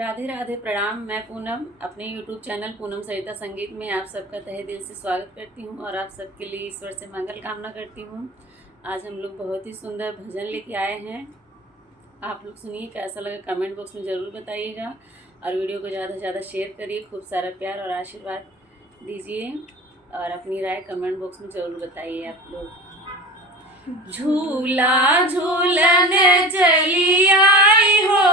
राधे राधे प्रणाम। मैं पूनम अपने YouTube चैनल पूनम सरिता संगीत में आप सबका तहे दिल से स्वागत करती हूँ और आप सबके लिए ईश्वर से मंगल कामना करती हूँ। आज हम लोग बहुत ही सुंदर भजन लेके आए हैं। आप लोग सुनिए, कैसा लगा कमेंट बॉक्स में ज़रूर बताइएगा और वीडियो को ज़्यादा से ज़्यादा शेयर करिए। खूब सारा प्यार और आशीर्वाद दीजिए और अपनी राय कमेंट बॉक्स में ज़रूर बताइए आप लोग। झूला झूलन चली आई हो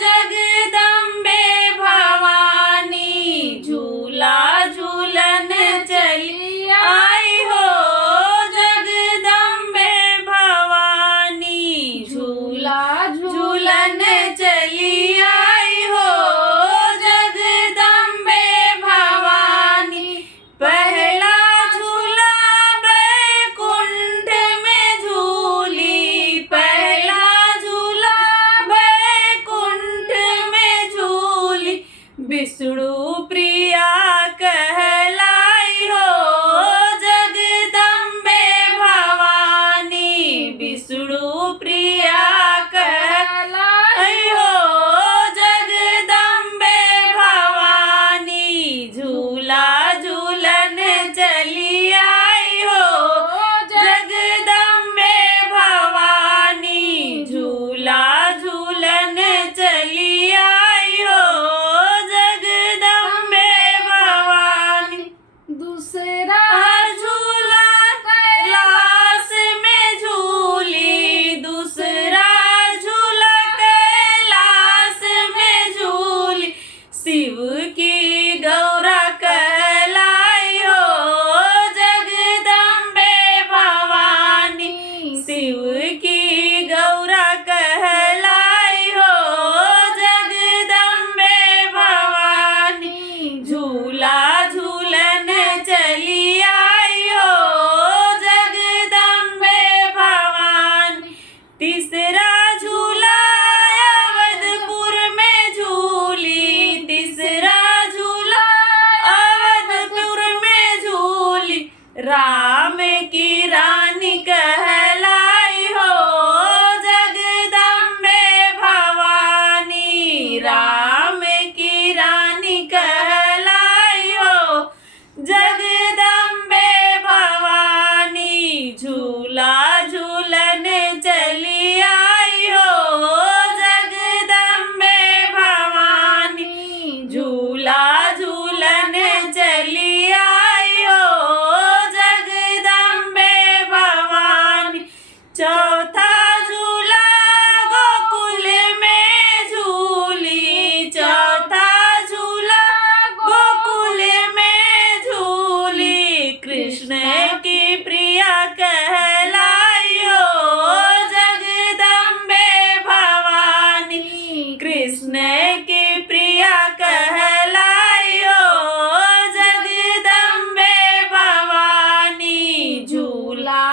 जगदम्बे भवानी, झूला झूलन चली आई हो जगदम्बे भवानी, झूला झूलन चली आई हो जगदम्बे भवानी। पहला झूला बैकुंठ में झूली, पहला झूला बैकुंठ में झूली, विष्णु प्रिया कहलाई हो जगदम्बे भवानी, विष्णु प्रिया कहलाई हो जगदम्बे भवानी, झूला झूलन चली आई हो जगदम्बे भवानी, झूला झूलन चली आई हो जगदम्बे भवानी। दूसरा झूला कैलाश में झूली, दूसरा झूला कैलाश में झूली, शिव की गौरा कहलाई हो जगदम्बे भवानी, शिव की गौरा कहलाई हो जगदम्बे भवानी, झूला झूलन चली आई हो जगदम्बे भवानी। तीसरा झूला अवधपुर में झूली, तीसरा झूला अवधपुर में झूली, राम की रानी कहलाई हो जगदम्बे भवानी, राम की रानी कहलाई हो जगदम्बे भवानी, झूला झूलन चली आई हो जगदम्बे भवानी, झूला झूलन चली आई हो जगदम्बे भवानी। चौथा झूला गोकुल में झूली, चौथा झूला गोकुल में झूली, कृष्ण की प्रिया कहलाई हो जगदम्बे भवानी, कृष्ण की प्रिया कहलाई हो जगदम्बे भवानी, झूला